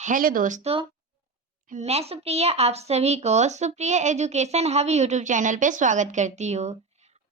Hello दोस्तों, मैं सुप्रिया आप सभी को Supriya education hub YouTube channel पे स्वागत करती हूँ।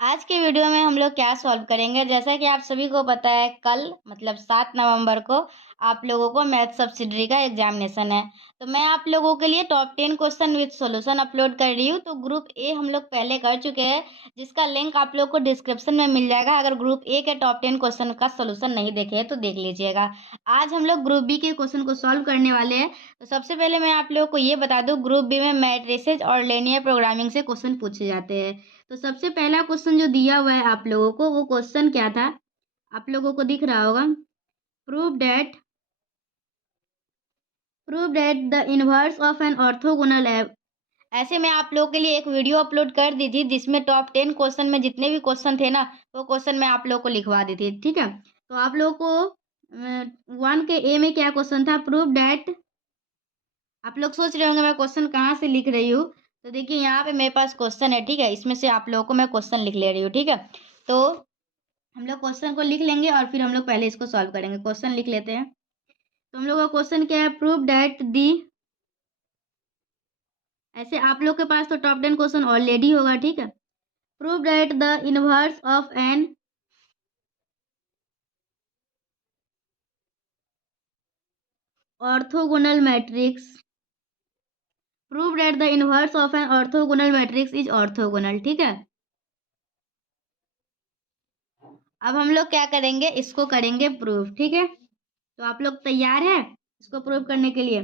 आज के वीडियो में हम लोग क्या सॉल्व करेंगे, जैसा कि आप सभी को पता है कल मतलब 7 नवंबर को आप लोगों को मैथ सब्सिडरी का एग्जामिनेशन है। तो मैं आप लोगों के लिए top 10 question with solution upload कर रही हूँ। तो ग्रुप ए हम लोग पहले कर चुके हैं, जिसका लिंक आप लोग को डिस्क्रिप्शन में मिल जाएगा। अगर ग्रुप ए के टॉप 10 क्वेश्चन का सॉल्यूशन नहीं देखे हैं तो देख लीजिएगा। आज हम लोग ग्रुप बी के क्वेश्चन को सॉल्व करने वाले हैं। तो सबसे पहले मैं आप लोगों को ये बता दूं, ग्रुप बी में मैट्रिसेस और लीनियर प्रोग्रामिंग से क्वेश्चन पूछे जाते हैं। तो सबसे पहला क्वेश्चन जो दिया हुआ है आप लोगों को, वो क्वेश्चन क्या था, आप लोगों को दिख रहा होगा। Prove that the inverse of an orthogonal है। ऐसे मैं आप लोगों के लिए एक वीडियो अपलोड कर दी थी, जिसमें टॉप 10 क्वेश्चन में जितने भी क्वेश्चन थे ना, वो क्वेश्चन मैं आप लोगों को लिखवा दी थी। ठीक है, तो आप लोगों को 1 के ए में क्या क्वेश्चन था, प्रूव दैट। आप लोग सोच रहे होंगे मैं क्वेश्चन कहाँ से लिख रही हूँ। तो देखिए यहाँ पे मेरे पास क्वेश्चन है, ठीक है, इसमें से आप लोगों को मैं क्वेश्चन लिख ले रही हूँ। ठीक है, तो हम लोग क्वेश्चन को लिख लेंगे और फिर हम लोग पहले इसको सॉल्व करेंगे। क्वेश्चन लिख लेते हैं। तो हम लोग का क्वेश्चन क्या है, प्रूव दैट दी। ऐसे आप लोग के पास तो टॉप 10 क्वेश्चन ऑलरेडी होगा, ठीक है। Prove that the inverse of an orthogonal matrix. Prove that the inverse of an orthogonal matrix is orthogonal. ठीक है, अब हम लोग क्या करेंगे, इसको करेंगे प्रूफ। ठीक है, तो आप लोग तैयार हैं इसको प्रूव करने के लिए।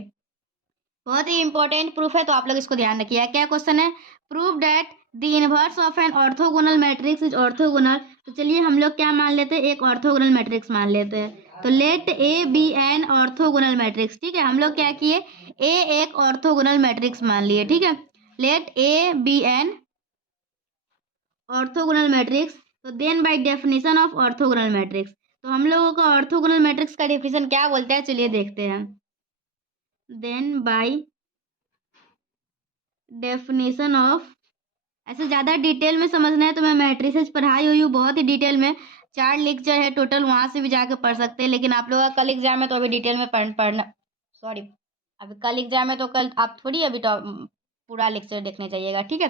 बहुत ही इंपॉर्टेंट प्रूफ है, तो आप लोग इसको ध्यान रखिए। क्या क्वेश्चन है, prove that the inverse of an orthogonal matrix is orthogonal. तो चलिए हम लोग क्या मान लेते हैं, एक ऑर्थोगोनल मैट्रिक्स मान लेते हैं। तो let A B an orthogonal matrix. ठीक है, हम लोग क्या किए, ए एक ऑर्थोगोनल मैट्रिक्स मान लिए। ठीक है, let A B an orthogonal matrix. तो then by definition of orthogonal matrix, तो हम लोगों को ऑर्थोगोनल मैट्रिक्स का डेफिनेशन क्या बोलता है, चलिए देखते हैं। देन बाय डेफिनेशन ऑफ, ऐसे ज़्यादा डिटेल में समझना है तो मैं मैट्रिसेस पढ़ाई हुई हूँ बहुत ही डिटेल में, 4 लेक्चर है टोटल, वहाँ से भी जाके पढ़ सकते हैं। लेकिन आप लोगों का कल एग्जाम है तो अभी डिटेल में पढ़ना, सॉरी, अभी कल एग्जाम है तो कल आप थोड़ी अभी पूरा लेक्चर देखने जाइएगा। ठीक है,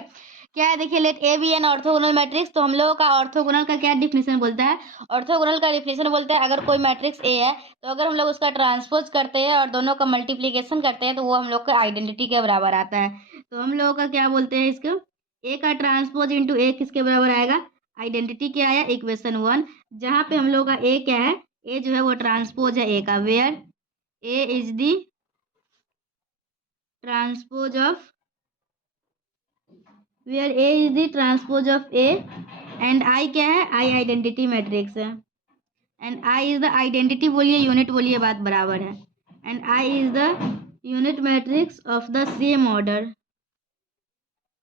क्या है देखिए, let A B an orthogonal matrix. तो हम लोगों का ऑर्थोगोनल का क्या डिफिनेशन बोलता है, ऑर्थोगोनल का डिफिनेशन बोलता है, अगर कोई मैट्रिक्स ए है तो अगर हम लोग उसका ट्रांसपोज करते हैं और दोनों का मल्टीप्लीकेशन करते हैं तो वो हम लोग का आइडेंटिटी के बराबर आता है। तो हम लोगों का क्या बोलते हैं इसको, ए का ट्रांसपोज इंटू ए किसके बराबर आएगा, आइडेंटिटी क्या आया, इक्वेशन 1। जहाँ पे हम लोगों का ए क्या है, ए जो है वो ट्रांसपोज है ए का, where A is the transpose of, where A is the transpose of A, and I क्या है, आई आइडेंटिटी मैट्रिक्स है, and I is the identity बोलिए, यूनिट बोलिए, बात बराबर है, and I is the unit matrix of the same order.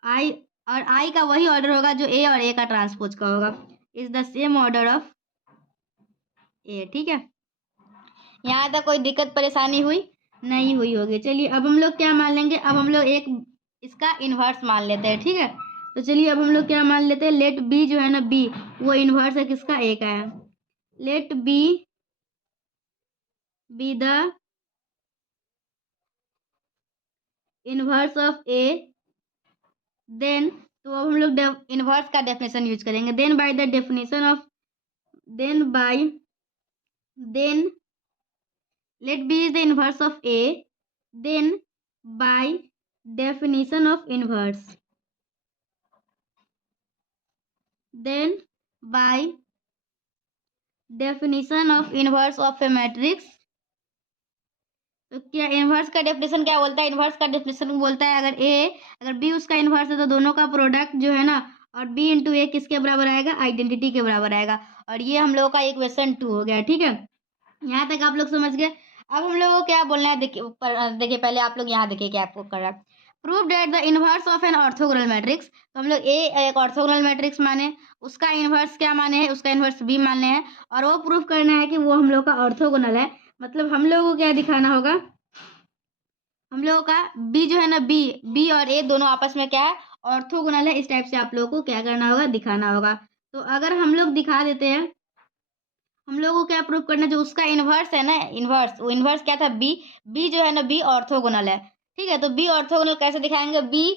I, और I का वही ऑर्डर होगा जो ए और ए का ट्रांसपोज का होगा, is the same order of A. ठीक है, यहाँ तक कोई दिक्कत परेशानी हुई नहीं हुई होगी। चलिए अब हम लोग क्या मान लेंगे, अब हम लोग एक इसका इन्वर्स मान लेते हैं। ठीक है, तो चलिए अब हम लोग क्या मान लेते हैं, लेट बी जो है ना, बी वो इन्वर्स है किसका, ए का है। Let B be the inverse of A, then, तो अब हम लोग इन्वर्स का डेफिनेशन यूज करेंगे। Then by the definition of, then by, then let b is the inverse of a, then by definition of inverse, then by definition of inverse of a matrix। तो क्या inverse का definition क्या बोलता है, inverse का definition बोलता है अगर ए, अगर बी उसका इनवर्स है तो दोनों का प्रोडक्ट जो है ना, और बी इंटू ए किसके बराबर आएगा, आइडेंटिटी के बराबर आएगा। और ये हम लोगों का इक्वेशन 2 हो गया। ठीक है, यहाँ तक आप लोग समझ गए। अब हम लोगों को क्या बोलना है, देखिए ऊपर देखिए, पहले आप लोग यहाँ देखिए क्या आपको कर रहा है, prove that the inverse of an orthogonal matrix. तो हम लोग ए एक ऑर्थोगोनल मैट्रिक्स माने, उसका इनवर्स क्या माने हैं, उसका इनवर्स बी माने हैं, और वो प्रूव करना है कि वो हम लोग का ऑर्थोगोनल है। मतलब हम लोगों को क्या दिखाना होगा, हम लोगों का बी जो है ना, बी बी और ए दोनों आपस में क्या है, ऑर्थोगोनल है। इस टाइप से आप लोगों को क्या करना होगा, दिखाना होगा। तो अगर हम लोग दिखा देते हैं, हम लोगों को क्या प्रूव करना है, जो उसका इन्वर्स है ना, इन्वर्स, वो इन्वर्स क्या था, बी। बी जो है ना, बी ऑर्थोगोनल है। ठीक है, तो बी ऑर्थोगोनल कैसे दिखाएंगे, बी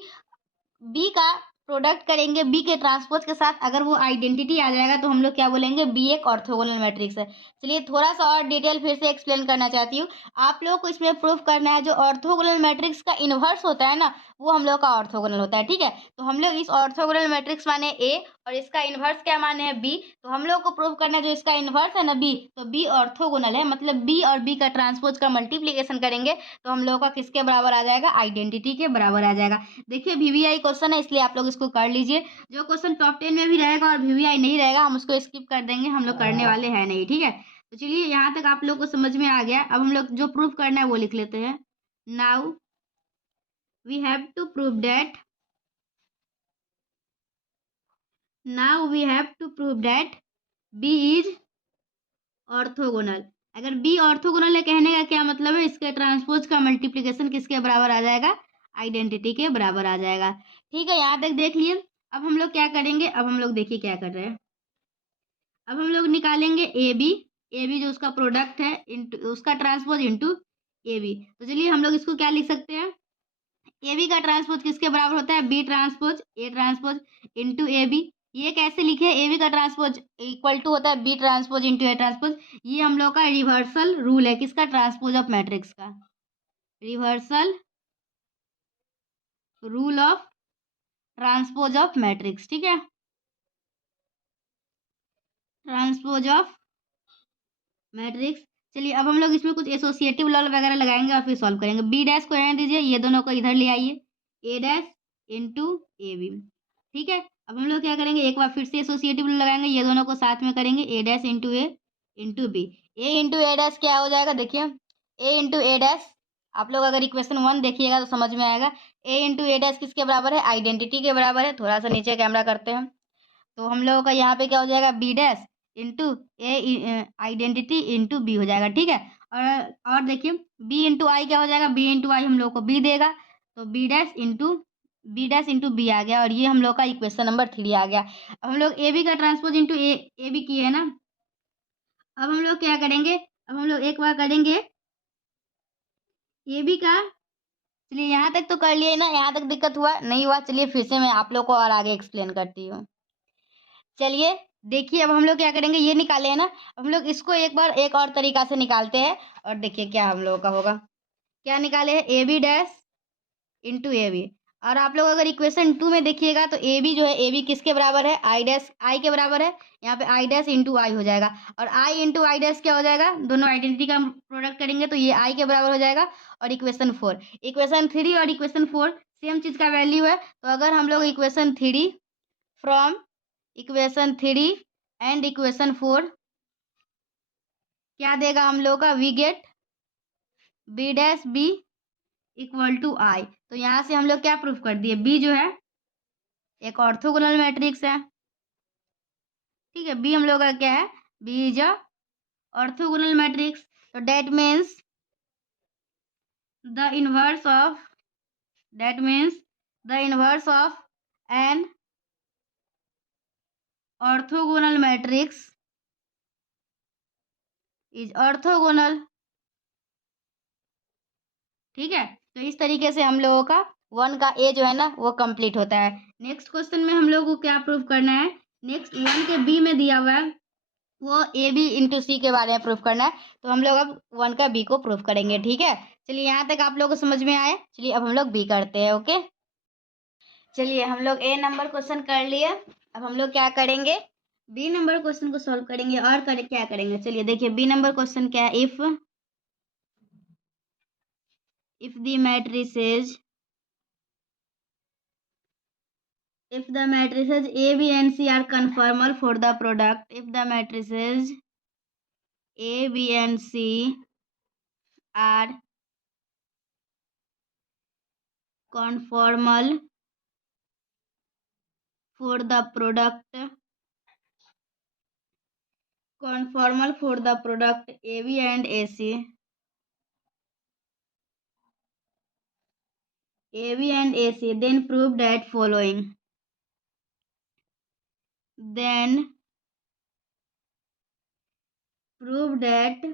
बी का प्रोडक्ट करेंगे बी के ट्रांसपोज के साथ, अगर वो आइडेंटिटी आ जाएगा तो हम लोग क्या बोलेंगे, बी एक ऑर्थोगोनल मैट्रिक्स है। चलिए थोड़ा सा और डिटेल फिर से एक्सप्लेन करना चाहती हूँ। आप लोग को इसमें प्रूफ करना है जो ऑर्थोगोनल मैट्रिक्स का इन्वर्स होता है ना, वो हम लोग का ऑर्थोगोनल होता है। ठीक है, तो हम लोग इस ऑर्थोगोनल मैट्रिक्स माने ए और इसका इन्वर्स क्या माने हैं, बी। तो हम लोग को प्रूफ करना है जो इसका इन्वर्स है ना, बी, तो बी ऑर्थोगोनल है, मतलब बी और बी का ट्रांसपोज का मल्टीप्लीकेशन करेंगे तो हम लोग का किसके बराबर आ जाएगा, आइडेंटिटी के बराबर आ जाएगा। देखिए वीवीआई क्वेश्चन है, इसलिए आप लोग इसको कर लीजिए। जो क्वेश्चन टॉप 10 में भी रहेगा और वीवीआई नहीं रहेगा, हम उसको स्किप कर देंगे, हम लोग करने वाले हैं नहीं। ठीक है, तो चलिए यहाँ तक आप लोग को समझ में आ गया। अब हम लोग जो प्रूफ करना है वो लिख लेते हैं। Now we have to prove that, now we have to prove that B is orthogonal. अगर बी ऑर्थोगोनल है कहने का क्या मतलब है, इसके ट्रांसपोज का मल्टीप्लीकेशन किसके बराबर आ जाएगा, आइडेंटिटी के बराबर आ जाएगा। ठीक है, यहाँ तक देख लिए। अब हम लोग क्या करेंगे, अब हम लोग देखिए क्या कर रहे हैं। अब हम लोग निकालेंगे ए बी जो उसका प्रोडक्ट है इंटू उसका ट्रांसपोज इंटू ए बी। तो चलिए हम लोग इसको क्या लिख सकते हैं, ए बी का ट्रांसपोज किसके बराबर होता है, B transpose A transpose into A B. ये कैसे लिखे, ए बी का ट्रांसपोज इक्वल टू होता है B transpose into A transpose. ये हम लोग का रिवर्सल रूल है, किसका, ट्रांसपोज ऑफ मैट्रिक्स का, reversal rule of transpose of matrix. ठीक है, ट्रांसपोज ऑफ मैट्रिक्स। चलिए अब हम लोग इसमें कुछ एसोसिएटिव लॉ वगैरह लगाएंगे और फिर सॉल्व करेंगे। बी डैश को रहने दीजिए, ये दोनों को इधर ले आइए, ए डैश इंटू ए बी। ठीक है, अब हम लोग क्या करेंगे, एक बार फिर से एसोसिएटिव लॉ लगाएंगे, ये दोनों को साथ में करेंगे, ए dash into A into B. A into A dash क्या हो जाएगा, देखिए ए इंटू ए डैश, आप लोग अगर इक्वेशन 1 देखिएगा तो समझ में आएगा। ए इंटू ए डैश किसके बराबर है, आइडेंटिटी के बराबर है। थोड़ा सा नीचे कैमरा करते हैं, तो हम लोगों का यहाँ पे क्या हो जाएगा, बी डैश इंटू ए आइडेंटिटी इंटू बी हो जाएगा। ठीक है, और देखिए बी इंटू आई क्या हो जाएगा, बी इंटू आई हम लोग को बी देगा, तो बी डैश इंटू बी आ गया, और ये हम लोग का इक्वेशन नंबर 3 आ गया। अब हम लोग ए बी का ट्रांसपोज इंटू ए बी किए है ना। अब हम लोग क्या करेंगे, अब हम लोग एक बार करेंगे ए बी का। चलिए यहाँ तक तो कर लिए ना, यहाँ तक दिक्कत हुआ नहीं हुआ, चलिए फिर से मैं आप लोग को और आगे एक्सप्लेन करती हूँ। चलिए देखिए अब हम लोग क्या करेंगे, ये निकाले है ना, अब हम लोग इसको एक बार एक और तरीका से निकालते हैं, और देखिए क्या हम लोगों का होगा। क्या निकाले हैं, A B dash into A B. और आप लोग अगर इक्वेशन 2 में देखिएगा तो ए बी जो है, ए बी किसके बराबर है, आई डैश आई के बराबर है। यहाँ पे आई डैश इंटू आई हो जाएगा, और आई इंटू आई डैश क्या हो जाएगा, दोनों आइडेंटिटी का प्रोडक्ट करेंगे तो ये आई के बराबर हो जाएगा। और इक्वेशन 4, इक्वेशन 3 और इक्वेशन 4 सेम चीज़ का वैल्यू है, तो अगर हम लोग equation 3 from equation 3 and equation 4 क्या देगा हम लोग का, we get B dash B equal to I. तो यहाँ से हम लोग क्या प्रूफ कर दिए, बी जो है एक ऑर्थोगोनल मैट्रिक्स है। ठीक है, बी हम लोग का क्या है, B is a orthogonal matrix. तो the inverse of that means the inverse of an orthogonal matrix is orthogonal. ठीक है, तो इस तरीके से हम लोगों का 1 का ए जो है ना वो कंप्लीट होता है। नेक्स्ट क्वेश्चन में हम लोग को क्या प्रूफ करना है, नेक्स्ट 1 के बी में दिया हुआ है, वो ए बी इंटू सी के बारे में प्रूफ करना है, तो हम लोग अब 1 का बी को प्रूफ करेंगे। ठीक है, चलिए यहाँ तक आप लोग को समझ में आए, चलिए अब हम लोग बी करते हैं। ओके, चलिए हम लोग ए नंबर क्वेश्चन कर लिए, अब हम लोग क्या करेंगे, बी नंबर क्वेश्चन को सॉल्व करेंगे। और क्या करेंगे, चलिए देखिए बी नंबर क्वेश्चन क्या है, if the matrices if the matrices A, B and C are conformal for the product, if the matrices A, B and C are conformal for the product, conformal for the product AB and AC, AB and AC, then prove that following. Then prove that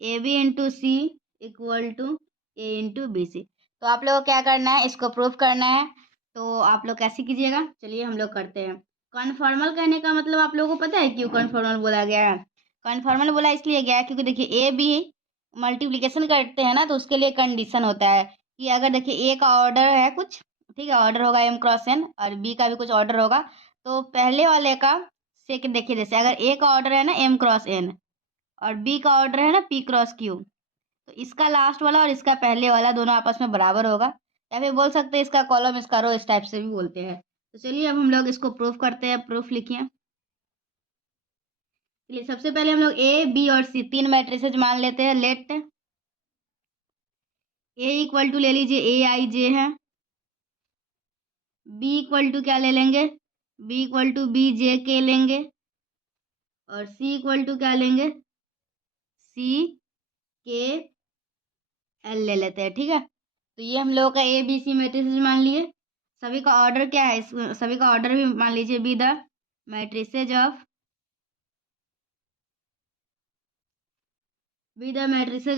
A B into C equal to A into B C. तो आप लोग को क्या करना है, इसको proof करना है। तो आप लोग कैसे कीजिएगा, चलिए हम लोग करते हैं। कन्फॉर्मल कहने का मतलब आप लोगों को पता है क्यों कन्फॉर्मल बोला गया है? कन्फॉर्मल बोला इसलिए गया है क्योंकि देखिए ए बी मल्टीप्लिकेशन करते हैं ना, तो उसके लिए कंडीशन होता है कि अगर देखिए ए का ऑर्डर है कुछ, ठीक है, ऑर्डर होगा एम क्रॉस एन, और बी का भी कुछ ऑर्डर होगा, तो पहले वाले का सेकंड देखिए, जैसे अगर ए का ऑर्डर है ना एम क्रॉस एन, और बी का ऑर्डर है ना पी क्रॉस क्यू, तो इसका लास्ट वाला और इसका पहले वाला दोनों आपस में बराबर होगा, या फिर बोल सकते हैं इसका कॉलम इसका रो, इस टाइप से भी बोलते हैं। तो चलिए अब हम लोग इसको प्रूफ करते हैं। प्रूफ लिखिए। चलिए सबसे पहले हम लोग ए बी और सी तीन मैट्रिसेज मान लेते हैं। लेट ए इक्वल टू ले लीजिए ए आई जे है, बी इक्वल टू क्या ले लेंगे, B equal to B J K लेंगे, और सी इक्वल टू क्या लेंगे, सी के एल ले लेते हैं, ठीक है। तो ये हम लोगों का ए बी सी मैट्रिसेस मान लिए। सभी का ऑर्डर क्या है, सभी का ऑर्डर भी मान लीजिए, be the matrices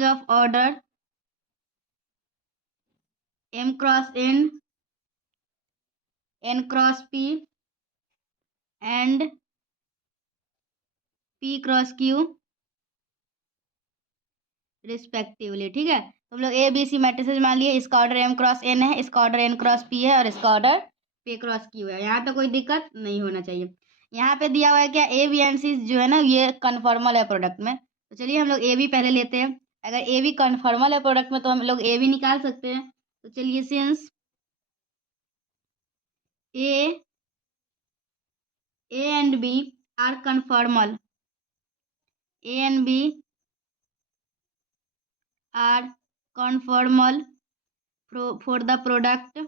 of order M cross N, N cross P and P cross Q respectively, ठीक है। तो हम लोग ए बी सी मैट्रिसेस मान लिए, इसका ऑर्डर एम क्रॉस एन है, इसका ऑर्डर एन क्रॉस पी है, और इसका ऑर्डर पी क्रॉस क्यू है। यहाँ पे कोई दिक्कत नहीं होना चाहिए। यहाँ पे दिया हुआ है क्या, ए बी एंड सी जो है ना ये कन्फॉर्मल है प्रोडक्ट में। तो चलिए हम लोग ए बी पहले लेते हैं। अगर ए बी कन्फॉर्मल है प्रोडक्ट में तो हम लोग ए बी निकाल सकते हैं। तो चलिए since A and B are conformal, A and B are conformal for the product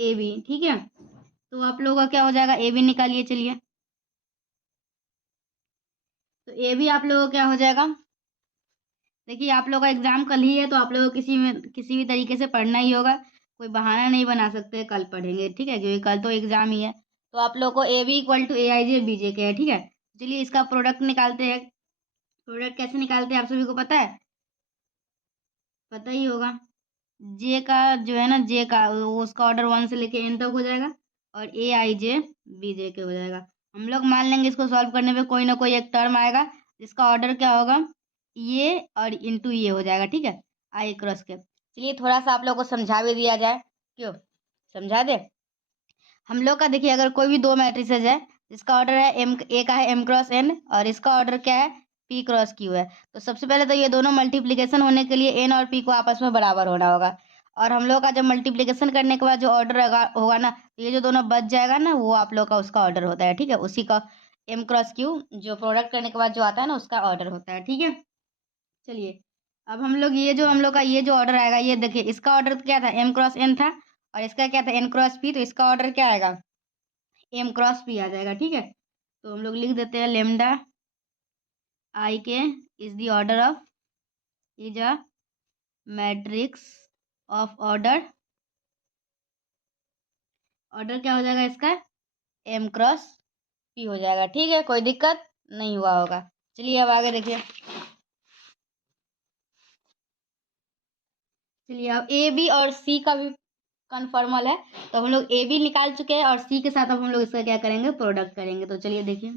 A B, ठीक है। तो आप लोगों का क्या हो जाएगा, ए बी निकालिए। चलिए तो ए बी आप लोगों का क्या हो जाएगा, देखिए आप लोगों का एग्जाम कल ही है, तो आप लोगों को किसी भी तरीके से पढ़ना ही होगा। कोई बहाना नहीं बना सकते कल पढ़ेंगे, ठीक है, क्योंकि कल तो एग्जाम ही है। तो आप लोगों को A B equal to A I J B J K है, ठीक है। चलिए इसका प्रोडक्ट निकालते हैं। प्रोडक्ट कैसे निकालते हैं आप सभी को पता है, पता ही होगा। जे का जो है ना, जे का वो उसका ऑर्डर वन से लेके एन तक हो जाएगा, और ए आई जे बी जे के हो जाएगा। हम लोग मान लेंगे इसको सॉल्व करने पे कोई ना कोई एक टर्म आएगा जिसका ऑर्डर क्या होगा, ये और इंटू ये हो जाएगा, ठीक है, आई क्रॉस के। चलिए थोड़ा सा आप लोग को समझा भी दिया जाए, क्यों समझा दे। हम लोग का देखिए अगर कोई भी दो मैट्रिसेज है जिसका ऑर्डर है एम, ए का है एम क्रॉस एन, और इसका ऑर्डर क्या है पी क्रॉस क्यू है, तो सबसे पहले तो ये दोनों मल्टीप्लिकेशन होने के लिए एन और पी को आपस में बराबर होना होगा। और हम लोग का जब मल्टीप्लिकेशन करने के बाद जो ऑर्डर होगा ना, तो ये जो दोनों बच जाएगा ना, वो आप लोग का उसका ऑर्डर होता है, ठीक है, उसी का एम क्रॉस क्यू जो प्रोडक्ट करने के बाद जो आता है ना उसका ऑर्डर होता है, ठीक है। चलिए अब हम लोग ये जो हम लोग का ये जो ऑर्डर आएगा, ये देखिए इसका ऑर्डर क्या था, एम क्रॉस एन था, और इसका क्या था, एन क्रॉस पी, तो इसका ऑर्डर क्या आएगा, एम क्रॉस पी आ जाएगा, ठीक है। तो हम लोग लिख देते हैं लेमडा आई के is the order of, is a matrix of order, order क्या हो जाएगा इसका, एम क्रॉस पी हो जाएगा, ठीक है, कोई दिक्कत नहीं हुआ होगा। चलिए अब आगे देखिए। चलिए अब ए बी और सी का भी कन्फर्मल है, तो हम लोग ए बी निकाल चुके हैं, और सी के साथ अब हम लोग इसका क्या करेंगे, प्रोडक्ट करेंगे। तो चलिए देखिए,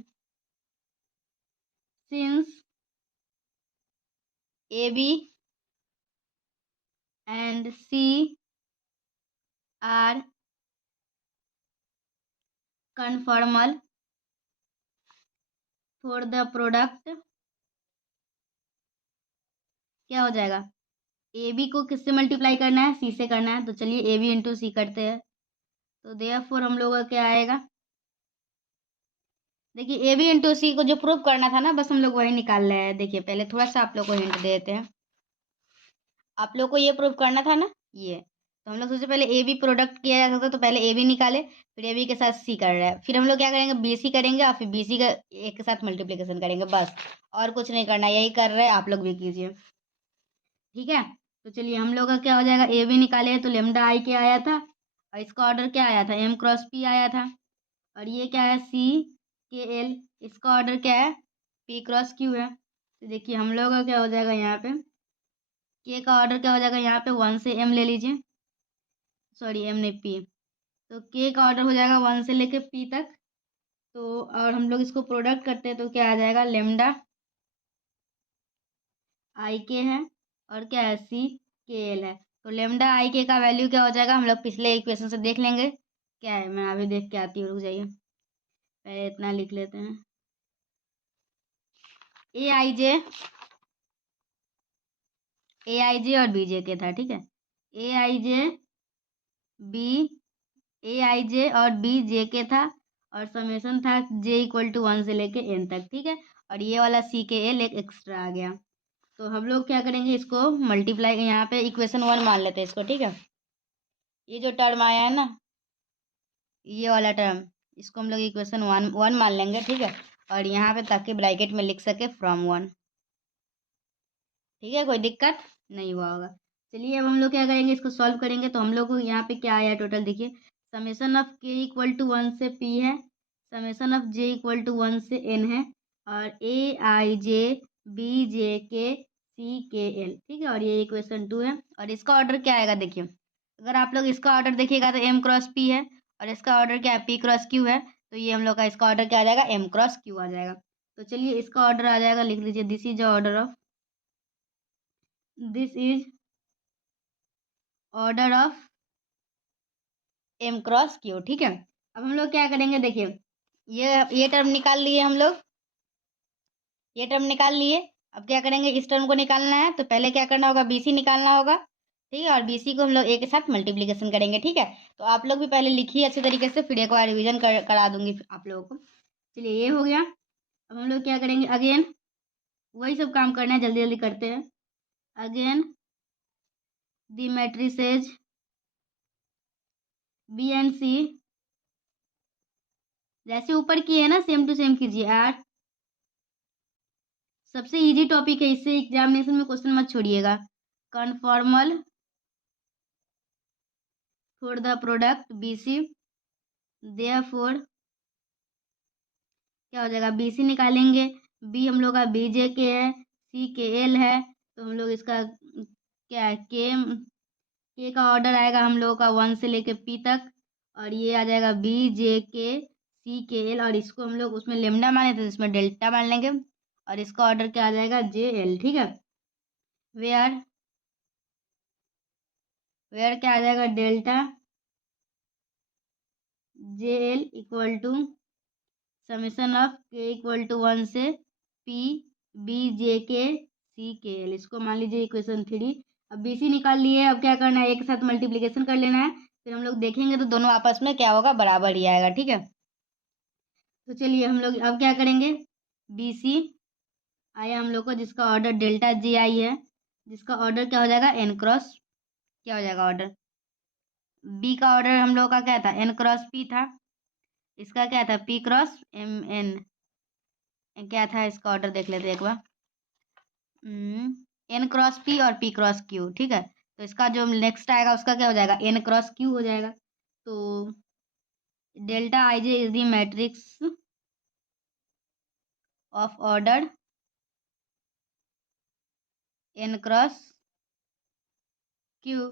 since A B and C are conformal for the product, क्या हो जाएगा, ए बी को किससे मल्टीप्लाई करना है, सी से करना है। तो चलिए ए बी इंटू सी करते हैं। तो देयरफॉर हम लोग का क्या आएगा, देखिए ए बी इंटू सी को जो प्रूफ करना था ना, बस हम लोग वही निकाल रहे हैं। देखिए पहले थोड़ा सा आप लोग को हिंट देते हैं, आप लोग को ये प्रूफ करना था ना ये, तो हम लोग सबसे पहले ए बी प्रोडक्ट किया जा सकता है, तो पहले ए बी निकाले, फिर ए बी के साथ सी कर रहे हैं, फिर हम लोग क्या करेंगे, बी सी करेंगे, और फिर बी सी का एक के साथ मल्टीप्लिकेशन करेंगे, बस और कुछ नहीं करना, यही कर रहे हैं, आप लोग भी कीजिए, ठीक है। तो चलिए हम लोग का क्या हो जाएगा, ए बी निकाले तो लेमडा आई के आया था, और इसका ऑर्डर क्या आया था, एम क्रॉस पी आया था। और ये क्या है, सी के एल, इसका ऑर्डर क्या है, पी क्रॉस क्यू है। तो देखिए हम लोग का क्या हो जाएगा यहाँ पे, के का ऑर्डर क्या हो जाएगा यहाँ पे, 1 से एम ले लीजिए, सॉरी एम नहीं पी। तो के का ऑर्डर हो जाएगा 1 से लेके पी तक। तो और हम लोग इसको प्रोडक्ट करते हैं तो क्या आ जाएगा, लेमडा आई के है और क्या है, सी के एल है। तो लेमडा आई के का वैल्यू क्या हो जाएगा, हम लोग पिछले इक्वेशन से देख लेंगे क्या है। मैं अभी देख के आती हूँ, रुक जाइए, पहले इतना लिख लेते हैं। ए आई जे और बी जे के था, ठीक है। ए I J B A I जे और बी जे के था, और समेशन था जे इक्वल टू 1 से लेके एन तक, ठीक है। और ये वाला सी के एल एक एक्स्ट्रा आ गया। तो हम लोग क्या करेंगे, इसको मल्टीप्लाई, यहाँ पे इक्वेशन 1 मान लेते हैं इसको, ठीक है। ये जो टर्म आया है ना, ये वाला टर्म, इसको हम लोग इक्वेशन 1 मान लेंगे, ठीक है। और यहाँ पे ताकि ब्रैकेट में लिख सके फ्रॉम 1, ठीक है, कोई दिक्कत नहीं हुआ होगा। चलिए अब हम लोग क्या करेंगे, इसको सॉल्व करेंगे। तो हम लोग को यहाँ पे क्या आया टोटल, देखिए, summation of K equal to 1 से पी है, summation of J equal to 1 से एन है, और ए आई जे बी जे के सी के एल, ठीक है। और ये इक्वेशन 2 है। और इसका ऑर्डर क्या आएगा, देखिए, अगर आप लोग इसका ऑर्डर देखिएगा तो एम क्रॉस पी है, और इसका ऑर्डर क्या है, पी क्रॉस क्यू है। तो ये हम लोग का इसका ऑर्डर क्या आ जाएगा, एम क्रॉस क्यू आ जाएगा। तो चलिए इसका ऑर्डर आ जाएगा, लिख लीजिए, this is order of, this is order of M cross Q, ठीक है। अब हम लोग क्या करेंगे, देखिए, ये टर्म निकाल लिए हम लोग, ये टर्म निकाल लिए। अब क्या करेंगे, इस टर्म को निकालना है तो पहले क्या करना होगा, बीसी निकालना होगा, ठीक है। और बीसी को हम लोग ए के साथ मल्टीप्लीकेशन करेंगे, ठीक है। तो आप लोग भी पहले लिखिए अच्छे तरीके से, फिर एक बार रिविजन करा दूंगी आप लोगों को। चलिए ये हो गया। अब हम लोग क्या करेंगे, अगेन वही सब काम करना है, जल्दी जल्दी करते हैं। Again the matrices B and C, जैसे ऊपर किए है ना, सेम टू सेम कीजिए। आर सबसे इजी टॉपिक है, इससे एग्जामिनेशन में क्वेश्चन मत छोड़िएगा। Conformal for the product B C, therefore क्या हो जाएगा, बी सी निकालेंगे, बी हम लोग का बी जे के है, सी के एल है। तो हम लोग इसका क्या है, के का ऑर्डर आएगा हम लोगों का 1 से लेके पी तक, और ये आ जाएगा बी जे के सी के एल। और इसको हम लोग उसमें लेमडा माने थे, इसमें डेल्टा मान लेंगे, और इसका ऑर्डर क्या आ जाएगा, जे एल, ठीक है। वेयर वेयर क्या आ जाएगा, delta J L equal to summation of K equal to 1 से पी बी जे के सी के एल, इसको मान लीजिए इक्वेशन 3। अब बी सी निकाल लिए, अब क्या करना है, एक साथ मल्टीप्लीकेशन कर लेना है, फिर हम लोग देखेंगे तो दोनों आपस में क्या होगा, बराबर ही आएगा, ठीक है। तो चलिए हम लोग अब क्या करेंगे, बी सी आया हम लोग को, जिसका ऑर्डर डेल्टा जे आई है, जिसका ऑर्डर क्या हो जाएगा, एन क्रॉस, क्या हो जाएगा ऑर्डर, बी का ऑर्डर हम लोग का क्या था, एन क्रॉस पी था, इसका क्या था, पी क्रॉस एम एन, क्या था इसका ऑर्डर, देख लेते एक बार, एन क्रॉस पी और पी क्रॉस क्यू, ठीक है। तो इसका जो नेक्स्ट आएगा उसका क्या हो जाएगा, एन क्रॉस क्यू हो जाएगा। तो delta I J is the matrix of order N cross Q,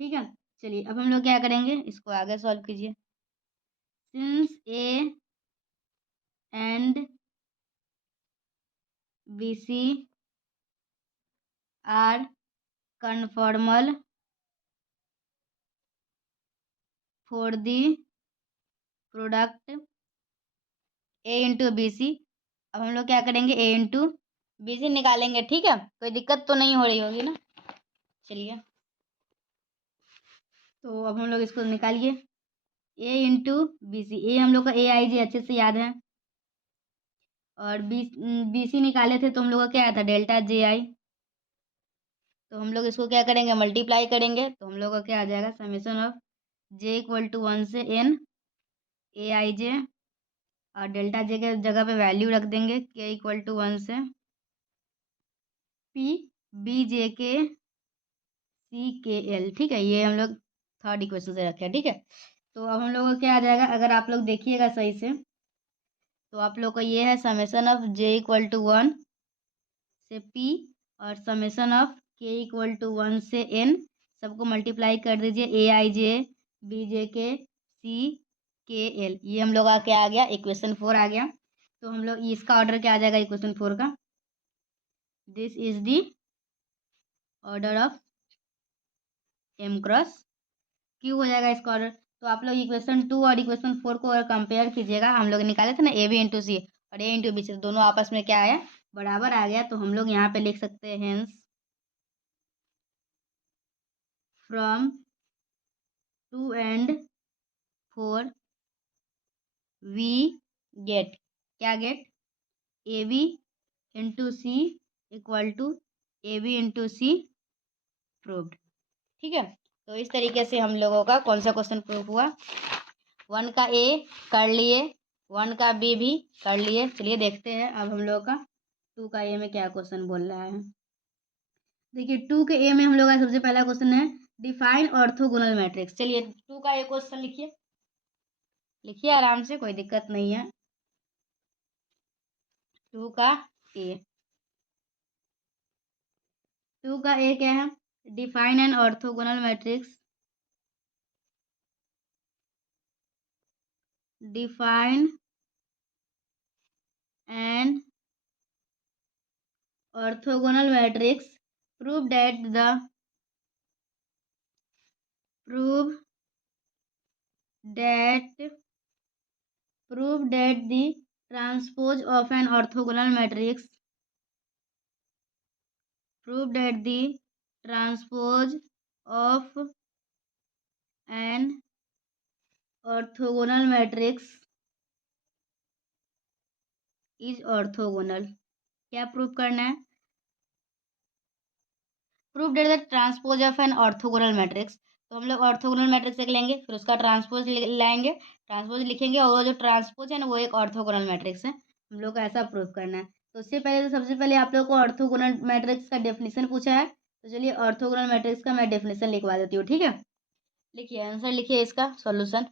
ठीक है। चलिए अब हम लोग क्या करेंगे, इसको आगे सॉल्व कीजिए। Since A and B C are conformal for the product A into B C. अब हम लोग क्या करेंगे, ए इंटू बी सी निकालेंगे, ठीक है। कोई दिक्कत तो नहीं हो रही होगी ना, चलिए। तो अब हम लोग इसको निकालिए, ए इंटू बी सी, ए हम लोग का ए आई जी अच्छे से याद है, और बी सी निकाले थे तो हम लोग का क्या आया था, डेल्टा जे आई। तो हम लोग इसको क्या करेंगे, मल्टीप्लाई करेंगे, तो हम लोग का क्या आ जाएगा, summation of J equal to 1 से एन ए आई जे, और डेल्टा जे के जगह पे वैल्यू रख देंगे, के इक्वल टू 1 से पी बी जे के सी के एल, ठीक है। ये हम लोग थर्ड इक्वेशन से रखे हैं, ठीक है। तो अब हम लोग को क्या आ जाएगा, अगर आप लोग देखिएगा सही से, तो आप लोग का ये है summation of j equal to 1 से p और summation of k equal to 1 से n, सबको मल्टीप्लाई कर दीजिए, ए आई जे बी जे के सी के एल, ये हम लोग का क्या आ गया, इक्वेशन 4 आ गया। तो हम लोग इसका ऑर्डर क्या आ जाएगा इक्वेशन 4 का, this is the order of m cross q हो जाएगा इसका ऑर्डर। तो आप लोग इक्वेशन 2 और इक्वेशन 4 को अगर कंपेयर कीजिएगा, हम लोग निकाले थे ना ए बी इंटू सी और ए इंटू बी सी, दोनों आपस में क्या आया, बराबर आ गया। तो हम लोग यहाँ पे लिख सकते हैं hence from 2 and 4 we get, क्या get, A B into C equal to A B into C proved, ठीक है। तो इस तरीके से हम लोगों का कौन सा क्वेश्चन प्रूव हुआ, 1 का ए कर लिए, 1 का बी भी कर लिए। चलिए देखते हैं अब हम लोग का 2 का ए में क्या क्वेश्चन बोल रहा है। देखिए 2 के ए में हम लोग का सबसे पहला क्वेश्चन है डिफाइन ऑर्थोगोनल मैट्रिक्स। चलिए 2 का ए क्वेश्चन लिखिए, लिखिए आराम से, कोई दिक्कत नहीं है। 2 का ए, 2 का ए क्या है, define an orthogonal matrix, define an orthogonal matrix, prove that the prove that the transpose of an orthogonal matrix, prove that the transpose of an orthogonal matrix is orthogonal। क्या प्रूव करना है, prove that the transpose of an orthogonal matrix. तो हम लोग orthogonal matrix एक लेंगे, फिर उसका ट्रांसपोज लाएंगे, ट्रांसपोज लिखेंगे, और वो जो ट्रांसपोज है ना वो एक ऑर्थोगोनल मैट्रिक्स है, हम लोग को ऐसा प्रूव करना है। तो उससे पहले, तो सबसे पहले आप लोग को ऑर्थोगोनल मैट्रिक्स का डेफिनेशन पूछा है, तो चलिए ऑर्थोगोनल मैट्रिक्स का मैं डेफिनेशन लिखवा देती हूँ, ठीक है। लिखिए आंसर, लिखिए इसका सॉल्यूशन,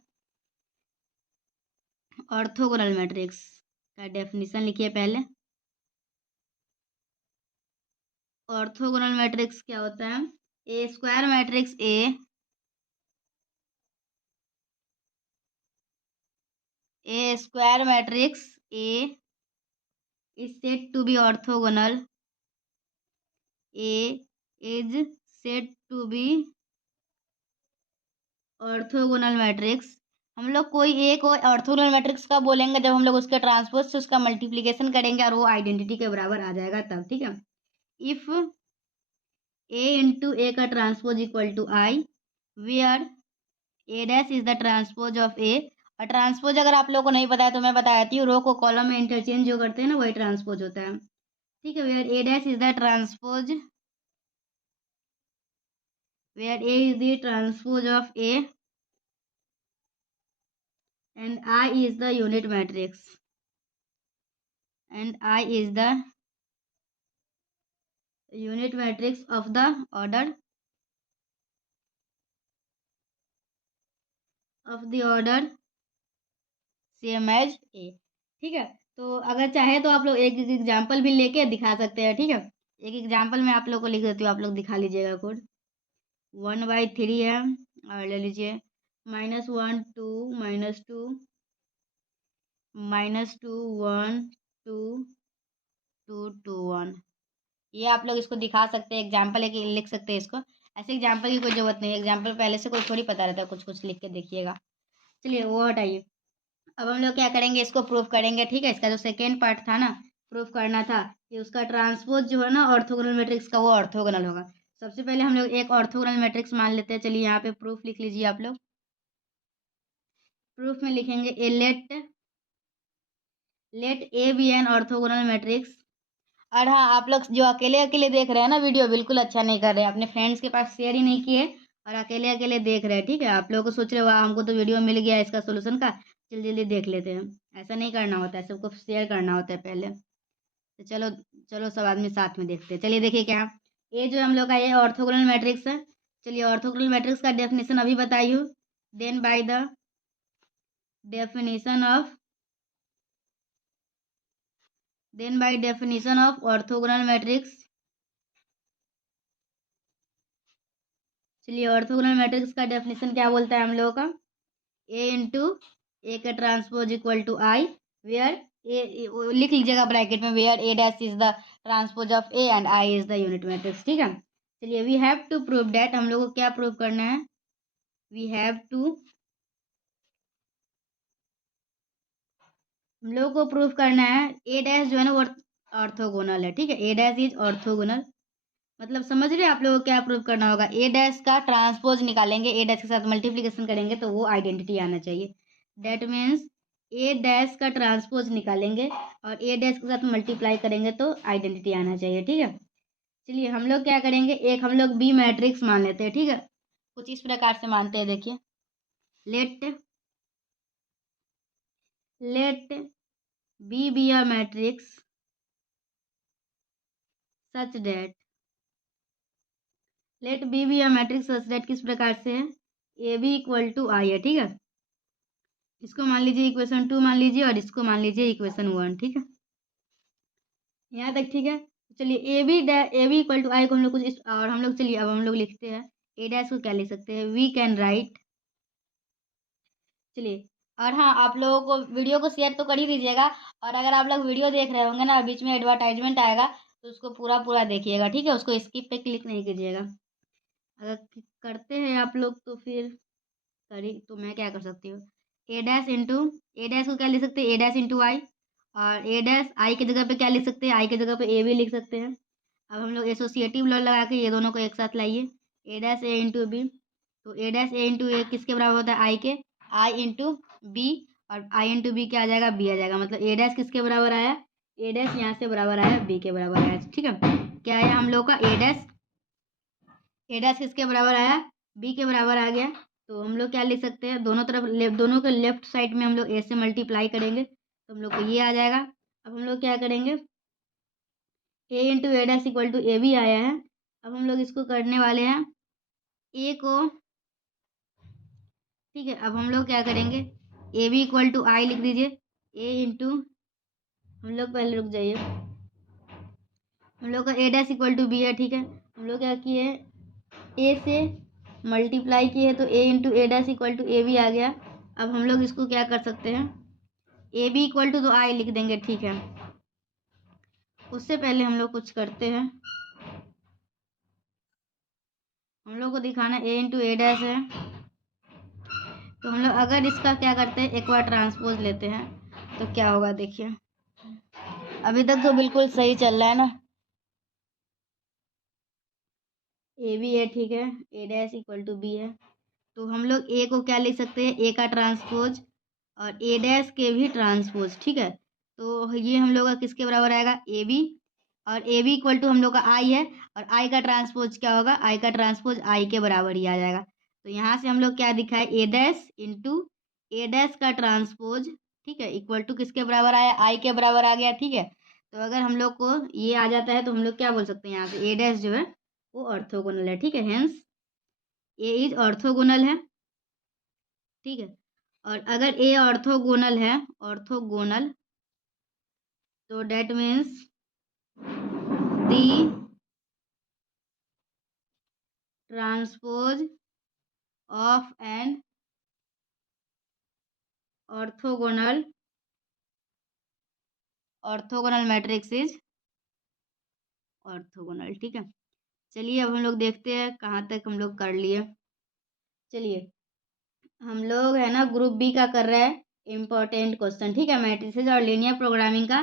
ऑर्थोगोनल मैट्रिक्स का डेफिनेशन लिखिए पहले। ऑर्थोगोनल मैट्रिक्स क्या होता है, a square matrix a square matrix A is said to be orthogonal, A is said to be orthogonal matrix. हम लोग कोई एक ऑर्थोगोनल मैट्रिक्स का बोलेंगे जब हम लोग उसके ट्रांसपोज से उसका मल्टीप्लिकेशन करेंगे और वो आइडेंटिटी के बराबर आ जाएगा तब, ठीक है। इफ ए इंटू ए का transpose equal to I, where A dash is the transpose of A, और ट्रांसपोज अगर आप लोग को नहीं पता है तो मैं बता देती हूँ, रो को कॉलम में इंटरचेंज जो करते हैं ना वही ट्रांसपोज होता है, ठीक है। Where A dash is the transpose, where A is the transpose of A and I is the unit matrix, and I is the unit matrix of the order same as A, ठीक है। तो अगर चाहे तो आप लोग एक example भी लेके दिखा सकते हैं, ठीक है। एक एग्जाम्पल मैं आप लोग को लिख देती हूँ, आप लोग दिखा लीजिएगा कोड। 1/3 है और ले लीजिए -1 2 -2 -2 1 2 2 2 1, ये आप लोग इसको दिखा सकते हैं, एग्जाम्पल एक लिख सकते हैं इसको। ऐसे एग्जाम्पल की कोई जरूरत नहीं है, एग्जाम्पल पहले से कोई थोड़ी पता रहता है, कुछ कुछ लिख के देखिएगा। चलिए वो हटाइए, अब हम लोग क्या करेंगे, इसको प्रूफ करेंगे, ठीक है। इसका जो सेकेंड पार्ट था ना, प्रूफ करना था कि उसका ट्रांसपोज जो है ना ऑर्थोगोनल मैट्रिक्स का, वो ऑर्थोगोनल होगा। सबसे पहले हम लोग एक ऑर्थोगोनल मैट्रिक्स मान लेते हैं। चलिए यहाँ पे प्रूफ लिख लीजिए आप लोग। प्रूफ में लिखेंगे uh let A B an orthogonal matrix. और हाँ, आप लोग जो अकेले अकेले देख रहे हैं ना वीडियो, बिल्कुल अच्छा नहीं कर रहे हैं, अपने फ्रेंड्स के पास शेयर ही नहीं किए और अकेले अकेले देख रहे हैं, ठीक है। आप लोगों को सोच रहे वाह हमको तो वीडियो मिल गया इसका सोल्यूशन का, जल्दी जल्दी देख लेते हैं, ऐसा नहीं करना होता है, सबको शेयर करना होता है पहले। तो चलो चलो सब आदमी साथ में देखते हैं। चलिए देखिए क्या, ये जो हम लोग का ये ऑर्थोगोनल मैट्रिक्स है, चलिए ऑर्थोगोनल मैट्रिक्स का डेफिनेशन अभी बताई हूँ। Then by the definition of orthogonal matrix. चलिए ऑर्थोगोनल मैट्रिक्स का डेफिनेशन क्या बोलता है हम लोगों का, ए इंटू ए का transpose equal to I, where A लिख लीजिएगा ब्रैकेट में, where A dash is the transpose of A and I is the unit matrix. ठीक है, चलिए we have to prove that, हम लोग को क्या प्रूव करना है, वी हैव टू, हम लोग को प्रूव करना है ए डैश जो है ना वो ऑर्थोगोनल है। ठीक है, ए डैश इज ऑर्थोगोनल, मतलब समझ रहे हैं आप लोगों को क्या प्रूव करना होगा, ए डैश का ट्रांसपोज निकालेंगे, ए डैश के साथ मल्टीप्लिकेशन करेंगे तो वो आइडेंटिटी आना चाहिए। दैट मीन्स ए डैश का ट्रांसपोज निकालेंगे और ए डैश के साथ मल्टीप्लाई करेंगे तो आइडेंटिटी आना चाहिए। ठीक है, चलिए हम लोग क्या करेंगे, एक हम लोग बी मैट्रिक्स मान लेते हैं। ठीक है, कुछ इस प्रकार से मानते हैं, देखिए let B be a matrix such that, let B be a matrix such that किस प्रकार से है, A B equal to I है। ठीक है, इसको मान लीजिए इक्वेशन 2 मान लीजिए और इसको मान लीजिए इक्वेशन 1। ठीक है, यहाँ तक ठीक है। चलिए ए बी इक्वल टू आई को हम लोग कुछ और हम लोग, चलिए अब हम लोग लिखते हैं ए डैश को क्या लिख सकते हैं, वी कैन राइट। चलिए, और हाँ आप लोगों को वीडियो को शेयर तो कर ही दीजिएगा, और अगर आप लोग वीडियो देख रहे होंगे ना, बीच में एडवर्टाइजमेंट आएगा तो उसको पूरा पूरा देखिएगा। ठीक है, उसको स्किप पे क्लिक नहीं कीजिएगा, अगर करते हैं आप लोग तो फिर करी तो मैं क्या कर सकती हूँ, ए डैश इंटू, ए डैश को क्या लिख सकते हैं, ए डैश इंटू आई, और ए डैश आई की जगह पे क्या लिख सकते हैं, आई की जगह पे ए भी लिख सकते हैं। अब हम लोग एसोसिएटिव लॉ लगा के ये दोनों को एक साथ लाइए, ए डैश ए इंटू बी, तो ए डैश ए इंटू ए किसके बराबर होता है, आई के, आई इंटू बी, और आई इंटू बी क्या आ जाएगा, बी आ जाएगा, मतलब ए डैश किसके बराबर आया, ए डैश यहाँ से बराबर आया बी के बराबर आया। ठीक है, क्या आया हम लोग का, ए डैश किसके बराबर आया, बी के बराबर आ गया। तो हम लोग क्या लिख सकते हैं, दोनों तरफ दोनों के लेफ्ट साइड में हम लोग ए से मल्टीप्लाई करेंगे तो हम लोग को ये आ जाएगा। अब हम लोग क्या करेंगे, A into A dash equal to A भी आया है, अब हम लोग इसको करने वाले हैं ए को। ठीक है, अब हम लोग क्या करेंगे, ए बी इक्वल टू आई लिख दीजिए, ए इंटू, हम लोग पहले रुक जाइए, हम लोग का ए डैश इक्वल टू बी है। ठीक है, हम लोग क्या किए, ए से मल्टीप्लाई किए तो A into A dash equal to A B आ गया। अब हम लोग इसको क्या कर सकते हैं, ए बी इक्वल टू तो आई लिख देंगे। ठीक है, उससे पहले हम लोग कुछ करते हैं, हम लोग को दिखाना ए इंटू ए डैश है, तो हम लोग अगर इसका क्या करते हैं, एक बार ट्रांसपोज लेते हैं तो क्या होगा, देखिए अभी तक तो बिल्कुल सही चल रहा है ना, ए बी है। ठीक है, ए डैश इक्वल टू बी है, तो हम लोग ए को क्या लिख सकते हैं, ए का ट्रांसपोज और ए डैश के भी ट्रांसपोज। ठीक है, तो ये हम लोग का किसके बराबर आएगा, ए बी, और ए बी इक्वल टू हम लोग का आई है, और आई का ट्रांसपोज क्या होगा, आई का ट्रांसपोज आई के बराबर ही आ जाएगा। तो यहाँ से हम लोग क्या दिखाए, ए डैश इंटू ए डैश का ट्रांसपोज, ठीक है, इक्वल टू किसके बराबर आया, आई के बराबर आ गया। ठीक है, तो अगर हम लोग को ये आ जाता है तो हम लोग क्या बोल सकते हैं, यहाँ से ए डैश जो है वो ऑर्थोगोनल है। ठीक है, हेंस ए इज ऑर्थोगोनल है। ठीक है, और अगर ए ऑर्थोगोनल है, ऑर्थोगोनल, तो that means the transpose of an orthogonal matrix is orthogonal. ठीक है, चलिए अब हम लोग देखते हैं कहाँ तक हम लोग कर लिए। चलिए हम लोग है ना ग्रुप बी का कर रहे हैं इम्पोर्टेंट क्वेश्चन। ठीक है, मैट्रिसेस और लीनियर प्रोग्रामिंग का,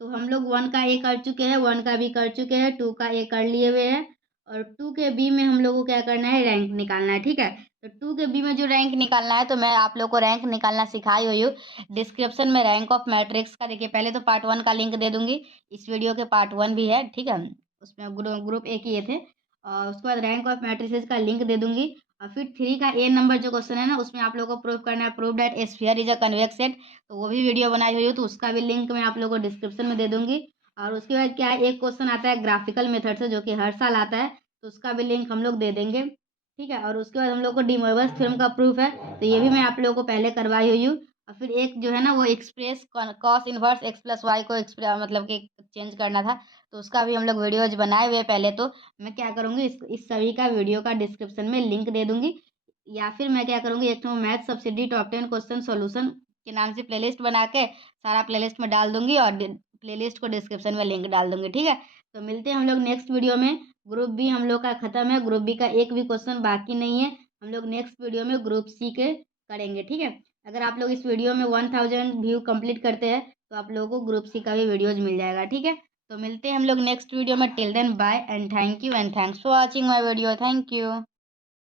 तो हम लोग 1 का ए कर चुके हैं, 1 का बी कर चुके हैं, 2 का ए कर लिए हुए हैं, और 2 के बी में हम लोग को क्या करना है, रैंक निकालना है। ठीक है, तो 2 के बी में जो रैंक निकालना है, तो मैं आप लोग को रैंक निकालना सिखाई हुई हूँ डिस्क्रिप्शन में, रैंक ऑफ मैट्रिक्स का। देखिए पहले तो पार्ट 1 का लिंक दे दूंगी, इस वीडियो के पार्ट 1 भी है। ठीक है, उसमें ग्रुप ए किए थे, और उसके बाद रैंक ऑफ मैट्रिसेस का लिंक दे दूंगी, और फिर 3 का ए नंबर जो क्वेश्चन है ना, उसमें आप लोगों को प्रूव करना है, prove that A sphere is a convex set, तो वो भी वीडियो बनाई हुई है, तो उसका भी लिंक मैं आप लोगों को डिस्क्रिप्शन में दे दूंगी। और उसके बाद क्या है, एक क्वेश्चन आता है ग्राफिकल मेथड से जो कि हर साल आता है, तो उसका भी लिंक हम लोग दे देंगे। ठीक है। और उसके बाद हम लोग को डी मोरबस थ्योरम का प्रूफ है, तो ये भी मैं आप लोगों को पहले करवाई हुई हूँ। और फिर एक जो है ना वो express cos inverse X plus Y को मतलब कि चेंज करना था, तो उसका भी हम लोग वीडियोज बनाए हुए हैं पहले। तो मैं क्या करूँगी, इस सभी का वीडियो का डिस्क्रिप्शन में लिंक दे दूंगी, या फिर मैं क्या करूँगी, एक तो math subsidy top 10 question solution के नाम से प्लेलिस्ट बना के सारा प्लेलिस्ट में डाल दूंगी, और प्लेलिस्ट को डिस्क्रिप्शन में लिंक डाल दूंगी। ठीक है, तो मिलते हैं हम लोग नेक्स्ट वीडियो में। ग्रुप बी हम लोग का खत्म है, ग्रुप बी का एक भी क्वेश्चन बाकी नहीं है। हम लोग नेक्स्ट वीडियो में ग्रुप सी के करेंगे। ठीक है, अगर आप लोग इस वीडियो में 1000 व्यू कंप्लीट करते हैं तो आप लोगों को ग्रुप सी का भी वीडियोज मिल जाएगा। ठीक है, तो मिलते हैं हम लोग नेक्स्ट वीडियो में। Till then bye and thank you, and thanks for watching my video. Thank you.